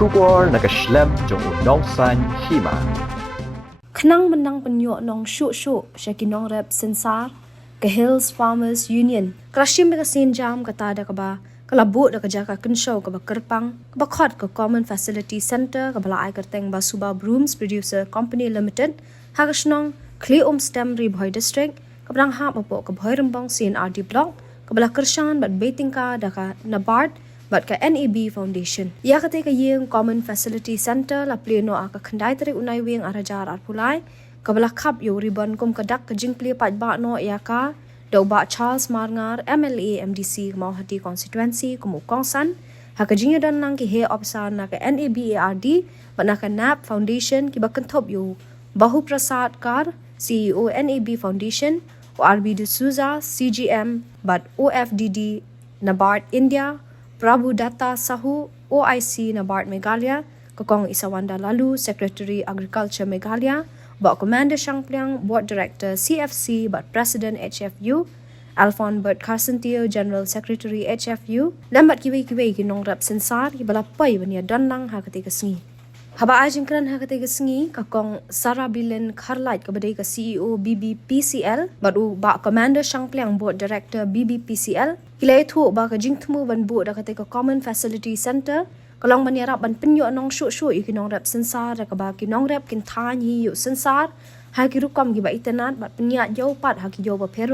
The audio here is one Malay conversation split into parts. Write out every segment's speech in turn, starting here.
Shubor nakaslem jong unongsan Hima. Khnang menang penyo nong shu shakinong rep Synsar ke Hills Farmers Union krashim ka sinjam kata da kaba kalabut da kajaka kenshow kaba kerpang kaba khot ka Common Facility Center kaba la ai kerteng Basuba Brooms Producer Company Limited hagashnong Kli Stem Ribhoy District kabrang ha mapo ka bhoy rembang Synsar block kabala kershan bat betingka da ka nabard but ka NEB Foundation. Ya kate ka yung Common Facility Center la pleno aka khandai tari unai wing arajar arpulai kabala khap yo ribbon kum kadak ka jingpli pat ba no ya ka do ba Charles Marngar MLA MDC Mauhati constituency kum kongsan ha ka jingya dan nang ki he opsan na ka NEB ARD but na ka NAP Foundation ki bakan thop yo Bahu Prasad Kar CEO NEB Foundation RB D'Souza CGM but OFDD Nabard India Prabhu Datta Sahu, OIC Nabard Meghalaya, Kakong Isawanda Lalu, Secretary Agriculture Meghalaya, Bok Commander Shangpliang, Board Director CFC, but President HFU, Alphon Bert Carsentio, General Secretary HFU, Lambat Kiwi Ginong Rap Synsar, Hibalapay Vania Danlang Hakati Kasngi. Haba Ajingkran Hakati Kasngi, Kakong Sarah Bilin Kharlait Kabadai ka CEO BBPCL, Badu Bak Commander Shangpliang, Board Director BBPCL, Kilay thu ba ka jingtmu ban bu da ka Common Facility Center kalong maniarap ban penyo nong shu ikinong rep Synsar da ka ba kinong rep kin than hi yu Synsar ha ki rukom gi ba itenat bat Pynïaid yo pat ha ki yo ba per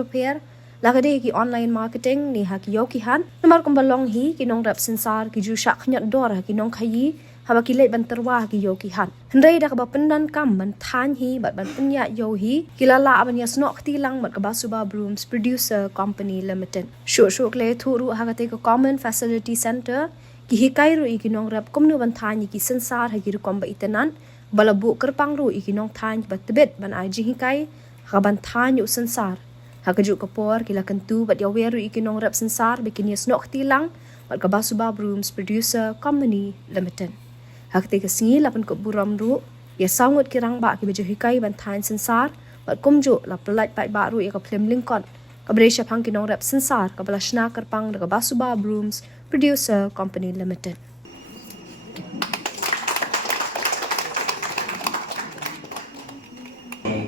la ka de ki online marketing ni ha ki yo ki han namar kum balong hi kinong rep Synsar ki ju sha khnyat dor ha kinong khayi ha ba ki le ban terwa ki yo ki han hendai da ka ba pendan kam ban than hi bat ban Pynïaid yo hi kilala Jingïasnohkti lang mat ka Basuba Brooms Producer Company Limited shu kle thuru ha ka te ka Common Facility Center ki hikai ru ikinong rap komnu ban than ki Synsar ha ki ru kom ba itenan balabu kerpang ru ikinong than bat tebet ban ai ji hikai ha ban than yu Synsar ha ka ju ka por kila kentu bat ya weru ikinong rap Synsar be Jingïasnohkti lang mat ka Basuba Brooms Producer Company Limited hakte ka singi lapan ko buram ru ya sangut kirang ba ki bejo hikai ban than Synsar bat kumju la pelat pai ba ru ya ka plem lingkon ka bresha phang kinong rap Synsar ka balashna kerpang da ka Basuba Brooms Producer Company Limited.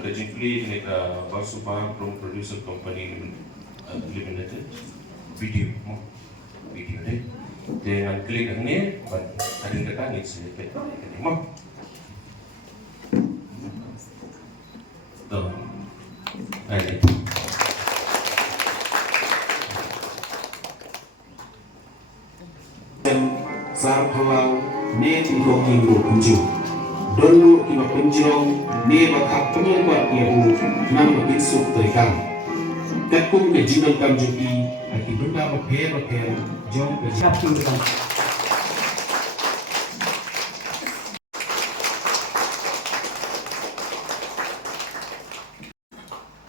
Kajipli ni ka Basuba Brooms Producer Company Limited video deh. Dengan klik ini, ada dekat ni sedikit. Mo. Tuh. Ada. Sar Palau ne tiko kingo kunju dolu iba penjong ne bakap penyelbat yehu nang mabitsuk terikan kakung ke jinang kam juki aki benda maper jong ke siap tinggal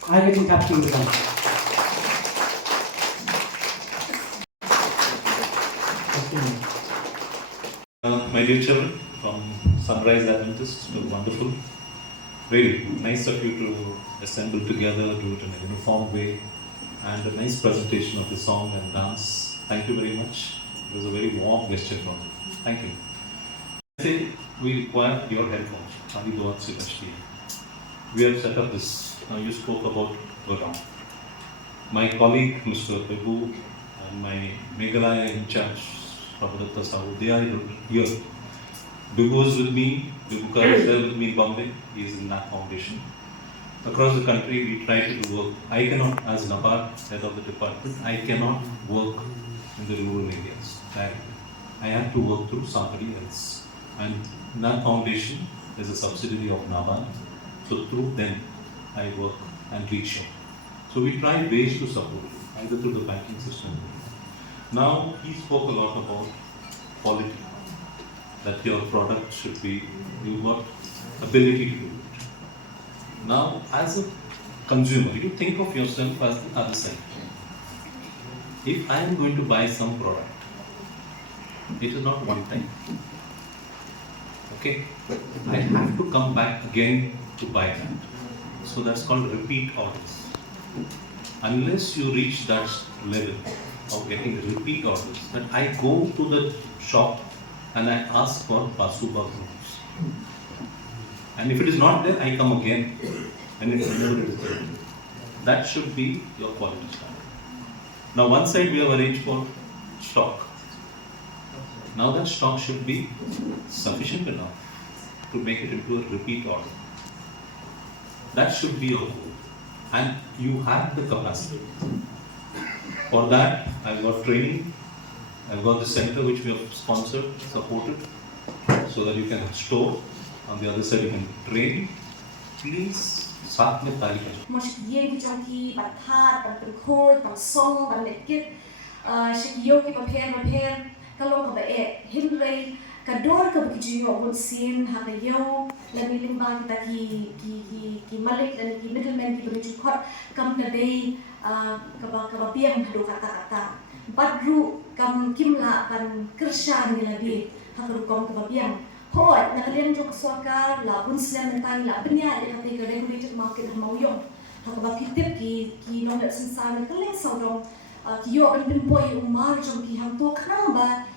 I get captain the My dear children, from Sunrise Adventist to wonderful, very nice of you to assemble together, do it in a uniform way, and a nice presentation of the song and dance. Thank you very much. It was a very warm gesture from you. Thank you. I say we require your help also. We have set up this. You spoke about Gurgaon. My colleague, Mr. Prabhu, and my Meghalaya in charge, Prabhu Datta Sahu, they are here. Dugu is with me, Dugu is there with me in Bombay, he is in that foundation. Across the country, we try to do work. I cannot, as Nabard, head of the department, I cannot work in the rural areas. I have to work through somebody else. And that foundation is a subsidiary of Nabard. So through them, I work and reach out. So we try ways to support, either through the banking system. Now, he spoke a lot about quality, that your product should be, you've got ability to do it. Now, as a consumer, you think of yourself as the other side. If I am going to buy some product, it is not one time. Okay? I have to come back again to buy that. So that's called repeat orders. Unless you reach that level of getting repeat orders, that I go to the shop and I ask for Basuba Brooms. And if it is not there, I come again and if whenever it is there. That should be your quality standard. Now one side we have arranged for stock. Now that stock should be sufficient enough to make it into a repeat order. That should be your goal. And you have the capacity. For that, I've got training, I've got the center which we have sponsored, supported, so that you can store. On the other side, you can train. Please, साथ में ताली बजाओ. Moshkiyen ki jongki bathat, ban khod, ban song, ban lekit, shakiyo ki paper, kalong ka bae, himray, kador ka bukijyo bun sin hakayo, lagi limba kita ki malik dan ki middleman ki berichu khot kam na day kaba biang hado kata. Badru kam kimla ban kershan ni lagi hakaru kom kaba biang. Hoi, nakalian jok suaka la bunslan mentang la Pynïaid yang kata regulated market hamauyong. Hakaba pitip ki nong dat Synsar nakaleng saudong ki yo ban pinpoy umar jom ki hang to kanang ba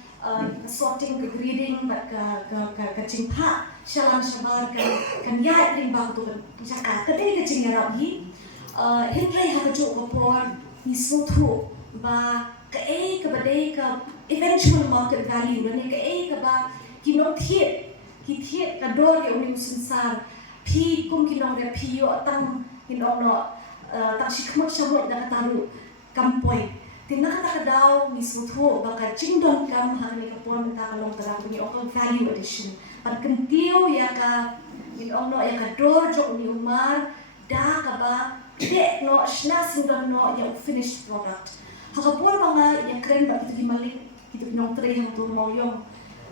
sorting ke grading ba ka cingpa shalan shabar kan yai ring ba to jaka kadai ka cingarap hi hindrai hakajok vapor ni sothu ba ka badai ka eventual market value ni ka ba kinong thiet kador ya uni Synsar pi kum kinong re pi yo tang kinong no tak shikmot shamot da kataru kampoy tinaka takadaw ni sutho baka jingdon kam hangni kapon menta kalong tarang ni okal value addition pat kentiu ya ka kinong no ya kador jok ni umar da ka ba de no shna sindon no ya finished product hakapon mga ya kren ba kitu himalik kitu kinong tre hang tu mauyong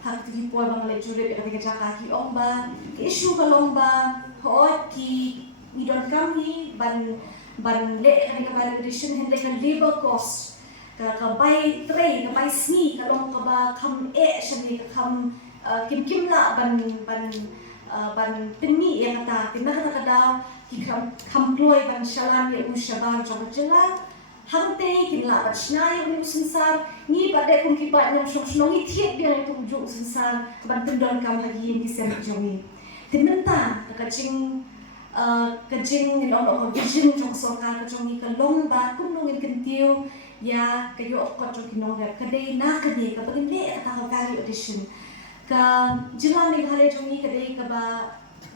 hak tu pol bang lecture be ka jaka ki omba ki issue ka lomba hot ki midon kami ban le ka value addition hende ka labor cost ka buy tray ka buy sni ka long ka ba kam shani ka kam kim la ban pinni ya kata tinaka ka daw ki kam ploy ban shalan ya ushabar jela hangte kinla bat shnai uni Synsar ni pada kum kibat nyam shongi thiet biang tu juk Synsar ban pendon kam lagi di sem jongi tinenta kacing ni lo vision jong soka ka jongi ka lomba kum nongin kentiu ya kayo okot jong kinong ga kadai na kadai ka bagin le ka value addition ka jilan ni hale jongi kadai ka ba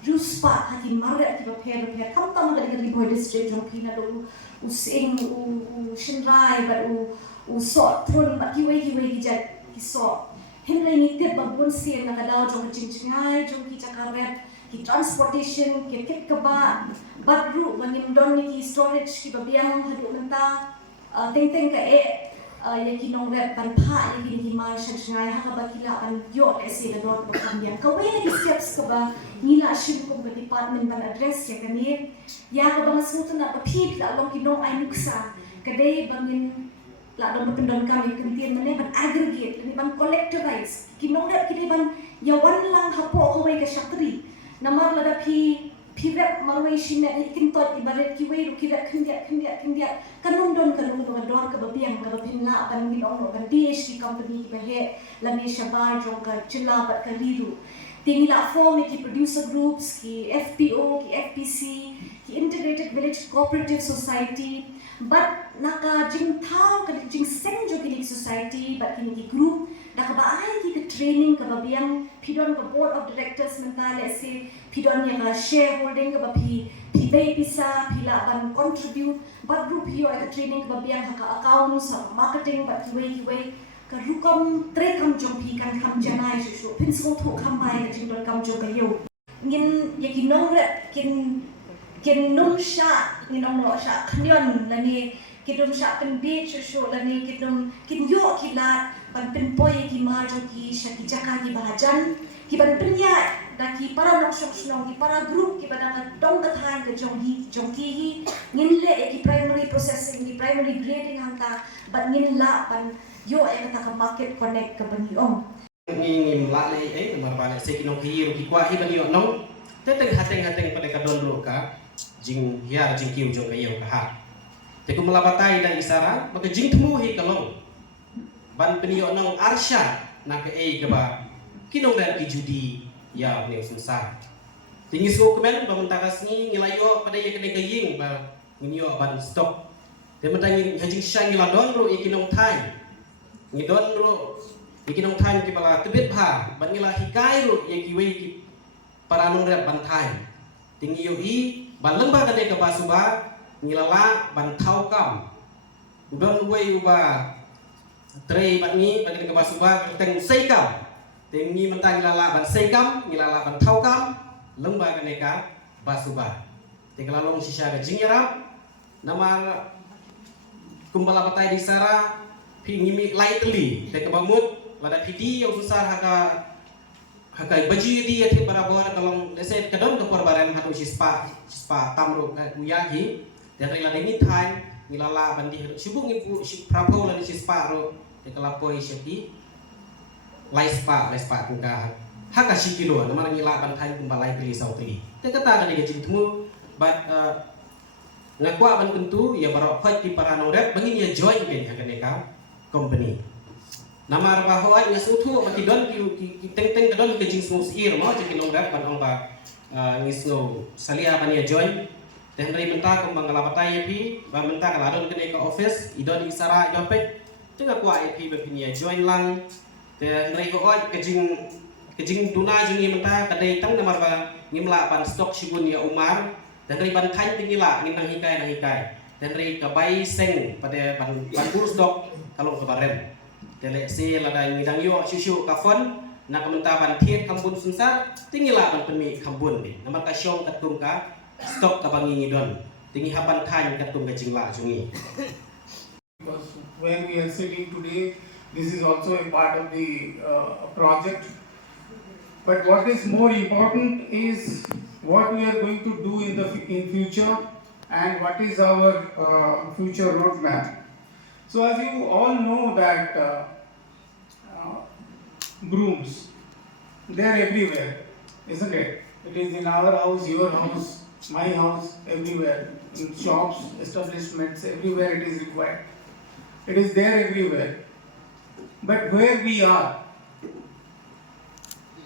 Ruspa hati maret ki paper kam tam ga di boy district jong kina do using shinrai but sort trun but ki jat ki sort himlai ni tip babun sien na kadaw jong jingchingai jong ki chakaret ki transportation ki kit ka ba badru bangim don ni ki storage ki babiang hadu menta teng ka ya ki nong rep ban pha ya ki Hima shingai ha ba kila an yo ese da dot kam biang ka we ni steps ka ba nila shim ko ba department ban address ya kani ya ka ba masutan na pip la long ki nong ay nuksa kadai bangin la dong pendon kami kentian mane ban aggregate ni ban collectivize ki nong rep ki ban ya wan lang hapo ko we ka shatri namar la da pi rep malway shine ikin tot ibarat ki we ru ki rep khindia kanong don dor ka babiang ka babin la ban ni ong ban DHD company ki ba he la ni shabar jong ka chila bat ka liru tingila form ki producer groups ki FPO ki FPC ki integrated village cooperative society but naka jing thao ka jing seng jo ki society but ki group naka ba ai ki training ka babiang pidon ka board of directors mentale se pidon ya ka shareholding ka ba pi bay pisa pila ban contribute but group yo ka training ka babiang ka accounts marketing but ki way ka rukom tre kam jong pi kan kam janai shu pin so tho kam bai ka jing don kam jong ka yo ngin ya ki nong re kin nung sha ni nong lo sha khnion la ni kidum sha kan be shu la ni kin yo ki la ban pin poi ki ma jo ki sha ki jaka ki bahajan ki ban Pynïaid da ki para nok shong ki para group ki ban dong ka than ka jong ki ngin le ki primary processing ni primary grading hangta ban ngin la ban yo kata ka market connect ka bani om ngim la le nomor pa se kinong ki kwa hi bani no teteng hateng pada ka don ro ka jing hiar jing kiu jong ka yo ka ha te ko malabatai da isara maka jing tmu hi kalong ban penio nong arsha na ka ka ba kinong dan ki judi ya ne Synsar. Tinggi so kemen pementas ni ngilayo pada ye kene kaying ba nginyo ban stok. Te mentangi hajing syang ngiladon ro ikinong thai. Ngidon ro ikinong thai ki bala tebet pha ban ngila hikai ro ye ki wei ki para nong rep ban thai. Tinggi yo i ban leng ba kane ke Basuba ngilala ban thau kam. Don wei uba tre ban ni ban ke Basuba teng sei kam. Tinggi mentang ngilala ban sei kam ngilala ban thau kam. Lembaga neka Basuba. Tinggal long sisa ke Jingïasnohkti nama kumbala batai di Sara pingimi lightly te kebamut lada pidi yang susah haka baju di ati para bawah kalau lese kedon ke perbaran hatu sispa tamro uyagi dan rela demi time ngilala bandi sibuk ngipu prapo lani sispa ro te kelapoi sepi laispa tungka haka sikilo nama ngila bantai kumbalai pilih sautili te kata kan dia temu but ngakwa ban tentu ya barok fight di para noret bangin ya join ben haka neka company nama bahwa ya sutu mati don ki teng don ke jing smooth ear mau jadi noret ban ongba ngisno salia ban ya join dan dari mentah kembang kalapatai pi ba mentah kaladon ke neka office idon isara jopet tengah kwa ip begini ya join lang dan dari ko kejing tuna jungi mentah kadai tang namar ba ngimla pan stok sibun ya Umar dan dari ban kain tinggilah ngintang hikai dan dari kabai seng pada ban bur stok kalau ke barem tele se lada ngidang yo susu kafon na kementah ban thiet kambun Synsar tinggilah ban pemi kambun ni namar ka syong katung ka stok ka bangi ngidon tinggi hapan kain katung ka jingla jungi. Because when we are sitting today, this is also a part of the project. But what is more important is what we are going to do in future and what is our future roadmap. So as you all know that Brooms, they are everywhere, isn't it? It is in our house, your house, my house, everywhere, in shops, establishments, everywhere it is required. It is there everywhere. But where we are,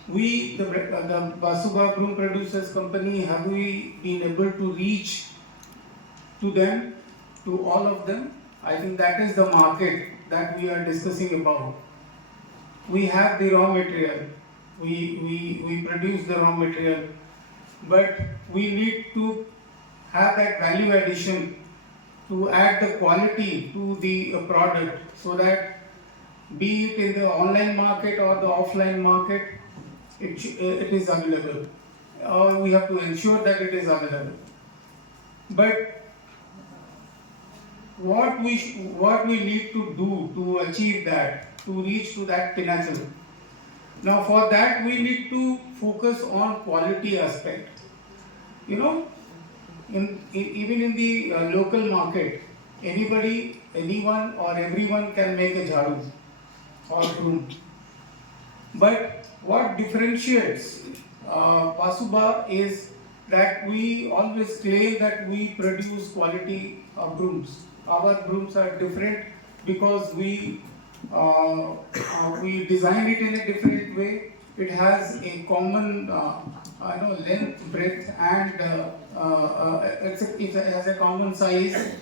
we, the Basuba Broom Producers Company, have we been able to reach to them, to all of them? I think that is the market that we are discussing about. We have the raw material, we produce the raw material, but we need to have that value addition to add the quality to the product so that be it in the online market or the offline market, it is available. Or we have to ensure that it is available. But what we need to do to achieve that, to reach to that pinnacle. Now for that we need to focus on quality aspect. You know, even in the local market, anybody, anyone or everyone can make a jharu or broom. But what differentiates Basuba is that we always claim that we produce quality brooms. Our brooms are different because we design it in a different way. It has a common length, breadth, and it has a common size,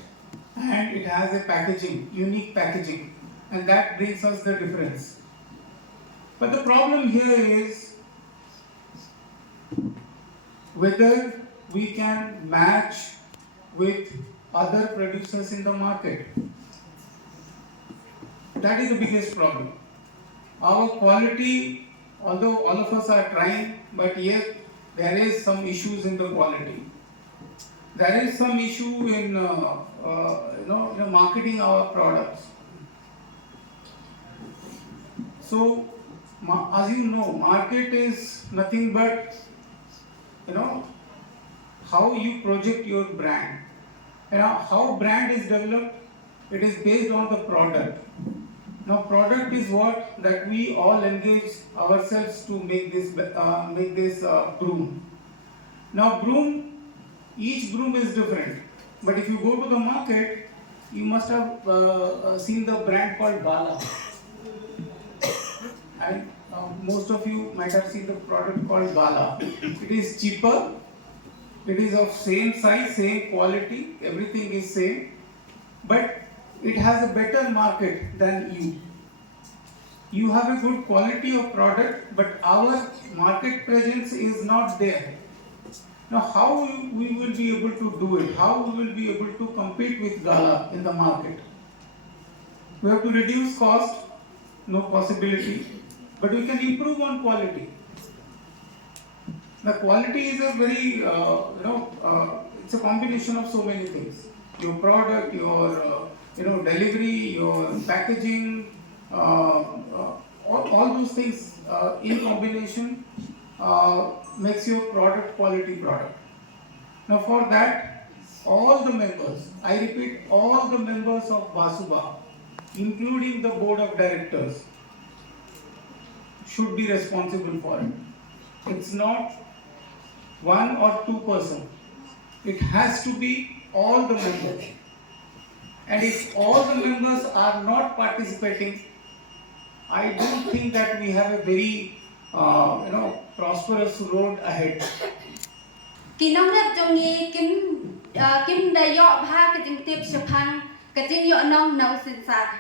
and it has a packaging, unique packaging, and that brings us the difference. But the problem here is whether we can match with other producers in the market. That is the biggest problem. Our quality, although all of us are trying, but yet there is some issues in the quality. There is some issue in marketing our products. So, as you know, market is nothing but how you project your brand. How brand is developed, it is based on the product. Now, product is what that we all engage ourselves to make this broom. Now, each broom is different. But if you go to the market, you must have seen the brand called Bala. And most of you might have seen the product called Gala. It is cheaper, it is of same size, same quality, everything is same, but it has a better market than you. You have a good quality of product, but our market presence is not there. Now, how we will be able to do it? How we will be able to compete with Gala in the market? We have to reduce cost, no possibility, but we can improve on quality. The quality is a very, it's a combination of so many things. Your product, your, delivery, your packaging, all those things in combination makes your product quality product. Now for that, all the members, I repeat, all the members of Basuba, including the board of directors, should be responsible for it. It's not 1 or 2%. It has to be all the members. And if all the members are not participating, I don't think that we have a very, prosperous road ahead. Kinong rap jongi kim dayo bha ka jing tip shapang ka jing yo nong nau Synsar.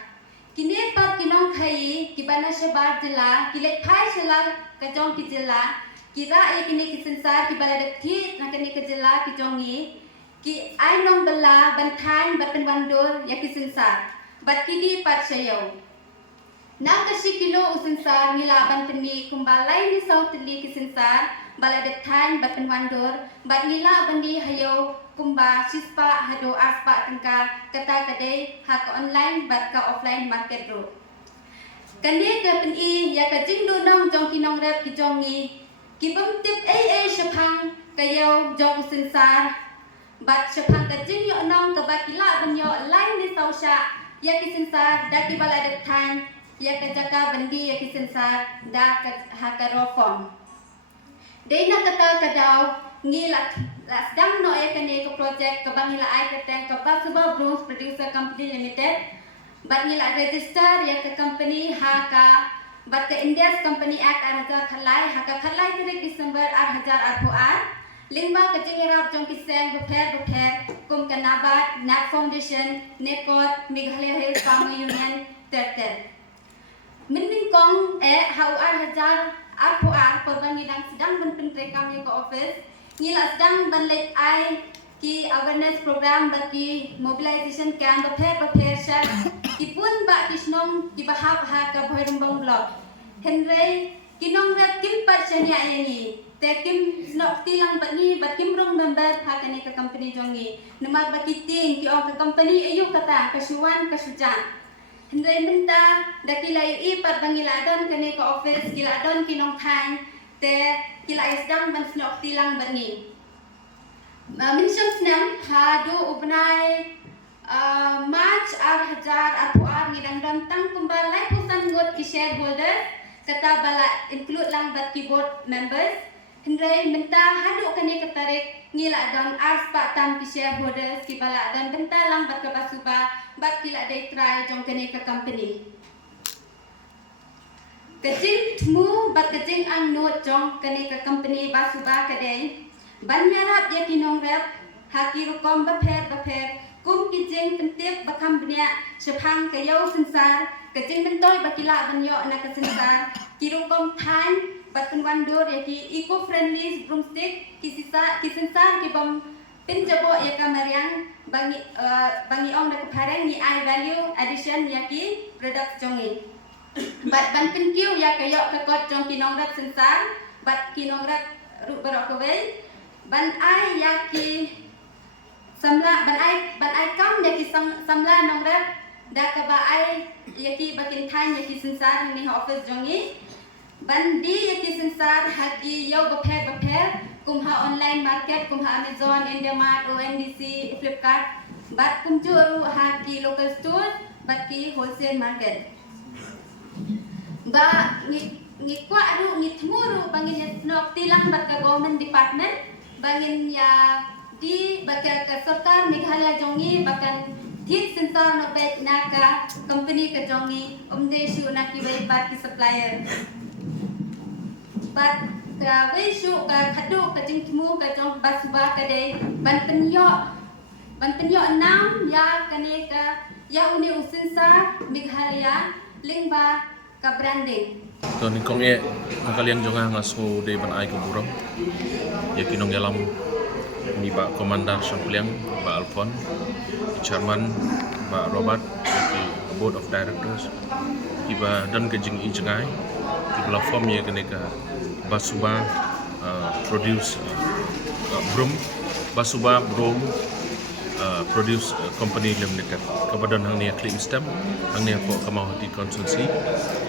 Kini pat kinong khai ki bana shabar jila ki lek phai shala ka jong ki jila ki ra e kini ki Synsar ki bala dak thi na kini ka jila ki jongi ki ai nong bala ban than bat pen wandor ya ki Synsar bat ki di pat shayo. Nang kasi kilo Synsar nila ban penmi kumbalai ni sau tili ki Synsar bala det than bat pen wandor bat nila bandi hayo kumba sispa hado aspa tengka kata kade ha ka online bat ka offline market ro. Kani ka peni ya ka jing do nong jong kinong rap ki jongi ki bam tip ai shapang kayo jong Synsar bat shapang ka jing yo nong ka bat kila ban yo online ni sau sha ya ki Synsar da ki bala det than ya ka jaka bandi ya ki Synsar da ka hakaro form dei na kata kadaw ngila dam no ya kane ko project ka bangila ai ka teng ka Basuba Brooms Producer Company Limited bat ngila register ya ka company ha ka bat ka India's Company Act 2000 khalai ha ka khalai 3 December 2008 lingba ka jingirap jong kiseng bupher kum kanabat na foundation nepot Meghalaya Hills Farmer Union terter Min kong hau 2008 korban ngidang sedang benpentre kami ke office ngila sedang banlet ai ki awareness program bagi mobilization camp bapher sha ki pun ba kisnong ki bahap ha ka bhoirumbang block henry kinong rat kim pat chania yani te kim snokti lang bani bat kim rong member ha kani ka company jongi nama baki ting ki ong ka company ayu kata kasuan kasujan Hendai minta dakilai ipat bangiladon kene ke office kiladon kinong than te kilai sedang ban snok tilang bani. Minsyang senam hadu ubnai March 2004 ngidang don tang kumbalai pusan ngot ki shareholder kata bala include lang bat keyboard members. Hendai minta hadu kene ketarik ngiladon aspa tam ki shareholders ki bala don benta lang bat ke Basuba bat kila day try jong kene ka company. Kajing tmu bat kajing ang note jong kene ka company Basuba kadai. Banyarap ya kinong rap haki rukom bapher kum kijing pentip bakam bnya shapang kayo Synsar kajing bentoy bakila banyo na ka Synsar kirukom than bat penwandur ya ki eco friendly broomstick ki Synsar ki bom pinjabo ya kamariang bangi ong na kupareng ni I value addition ya ki product jongi bat ban pinkiu ya kayo kakot jong kinong rat Synsar bat kinong rat ru barok kawai ban ai ya ki samla ban ai kam ya ki samla nong rat da ka ba ai ya ki bakin than ya ki Synsar ni office jongi ban di ya ki Synsar hagi yo bapher kumha online market kumha Amazon IndiaMart ONDC Flipkart bat kumju ha ki local store bat ki wholesale market ba ngi kwa ru ngi thmuru bangin nok tilang bat ka government department bangin ya di baga ka sarkar Meghalaya jongi bakan thit Synsar no bet na ka company ka jongi umde shu na ki wei bat ki supplier but Wishu Kadu Kajinkimu Kajong Basuba Kade Banpenyo Nam Ya Kaneka Ya Uni Synsar Meghalaya Lingba Kabranding. Tony kong kalian jonga ngaso de ban ai ke burong. Ya kinong yalam ni ba komandar Sampliang, ba Alfon, chairman ba Robert, board of directors, iba dan ke jing ijengai, iba form ya keneka Basuba produce Brooms, Basuba Brooms produce company limited. Kepada hang ni claim stem, hang ni ko kamau di konsulsi.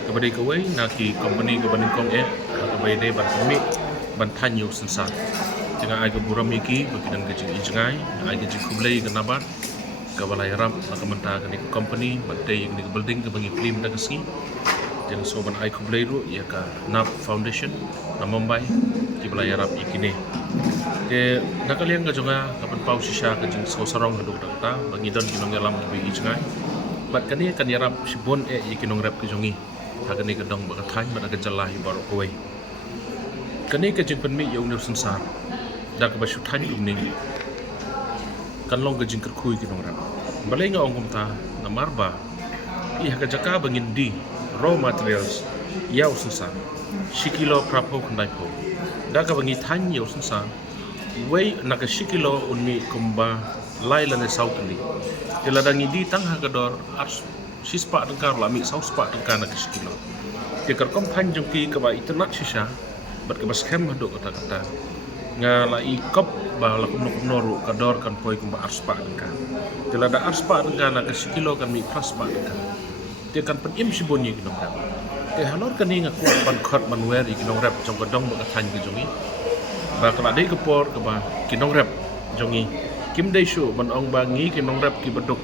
Kepada kawai naki company ke banding kong kepada dia ban ban tanyu Synsar. Jangan ai ke buram iki bagi dan gejing ijengai, ai gejing kublai ke nabat. Kabalai ram nak mentah ke company, badai ke building ke bagi claim dah kesi. Jangan soban ai kublai ru ya ka nap foundation na Mumbai ki balai rap ikini. Ke nakalian ka jonga kapan pau sisa ka jing sarong haduk ta bagi don kinong yalam bi ijengai. Bat kani kan yarap sibon ikinong rap ke jongi. Hagani ka dong baka thai bat ka jalah baru koi. Kani ka jing penmi yung new Synsar. Dak ba shu thai dum ni. Kan long ka jing kerkui kinong rap. Balai nga ongkom ta na marba. Iha ka jaka bangin di raw materials yaw Synsar. Shikilo prapo kandai po. Dak ka bangi thai yaw Synsar. Wei nak shikilo unmi kumba lailan e sautli. Iladangi di tang hagador ars sispa dengkar lami sauspa dengkar nak shikilo. Jekar kom panjung ki ka ba itnak sisa bat ka baskem hadu kata-kata. Nga lai kop ba lakum noru kador kan poi kumba arspa dengkar. Ilada arspa dengkar nak shikilo kan mi praspa dengkar. Dia kan penim sibonyi kinong rap. Te halor kan ni ngakuat ban khot ban wer kinong rap jong kadong ba ka ki jongi. Ba kala dei kepor ke ba kinong rap jongi kim dei shu ban ong ba ngi kinong rap ki beduk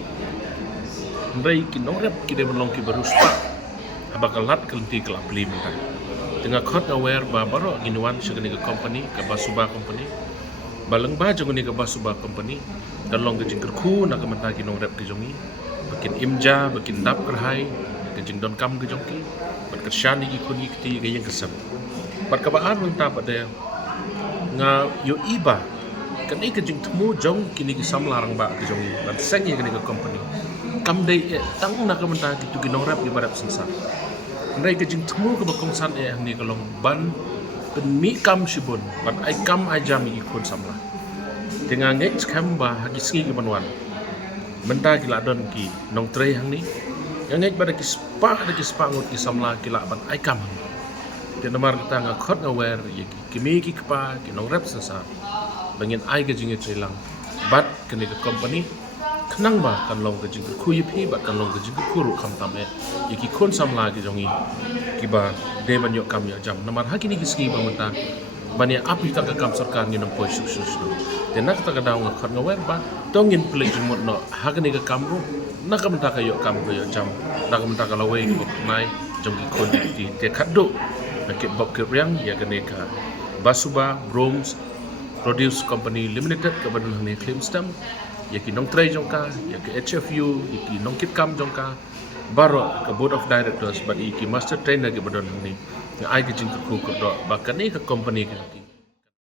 ndai kinong rap ki de long ki beruspa aba kalat kelti kelap beli mentah tengah khot aware ba baro ginwan segani ke company ke Basuba company baleng ba jongni ke Basuba company dan long ke jingker khu nak mentah kinong rap ki jongi bakin imja bakin dap kerhai ke jing don kam ke jongki bat kersyani ki kun ki ke yang kesem bat ka ba an mentah pada nga yo iba kan ik jing temu jong kini ki samlarang ba ke jong ban seng ye kini ke company kam dei tang na ka menta ki tu kinong rap ki barap Synsar ndai ke jing temu ke bakong san ni kalong ban pen mi kam sibon ban ai kam ai jam ki kun samla dengan ngek kam ba hagi ski ke banwan menta ki la don ki nong tre hang ni yang ngek ba ki spa ngut ki samla ki la ban ai kam dia namar kita ngakot ngawer ye kimi ki kpa ki nong rap Synsar bangin ai ke jinge trilang bat kini ke company khnang ba kan long ke jing khu yipi ba kan long ke jing khu ru kham tam ye ki khon samla ki jongi ki ba de ban yo kam ya jam namar ha kini ki ski ba mata bania api ta ka kam sarkar ni nam poi su de nak ta ka daw ngakot ngawer ba tongin play jumot no ha kini ke kam ru nak kam ta ka yo kam ko yo jam nak kam ta ka lawe ki nai jongi khon ti te khaddo Nakit Bob Kiryang ya keneka Basuba Brooms Produce Company Limited kepada ni claim stem ya ki nong tray jongka ya ki HFU ya ki nong kit kam jongka baro ke board of directors but ki master trainer ke badan ni ya ai ke jing ku ko do bahkan ni ke company ke